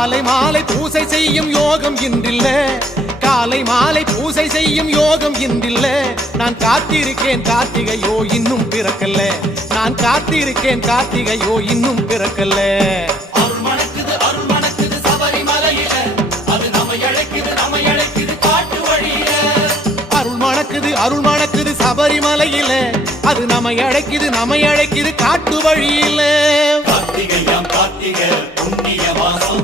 காலை மாலை பூசை செய்யும் யோகம் இன்றில்ல, காலை மாலை பூசை செய்யும் யோகம் இன்றில்ல. நான் காத்திருக்கேன் கார்த்திகையோ இன்னும் பிறக்கல்ல, நான் காத்திருக்கேன் கார்த்திகையோ இன்னும் பிறக்கல்ல. அருள் மணக்குது சபரிமலையில, அது நம்மை அழைக்குது காட்டு வழியில. அருள் மணக்குது சபரிமலையில, அது நம்மை அழைக்குது காட்டு வழியில. கார்த்திகை புண்ணிய மாசம்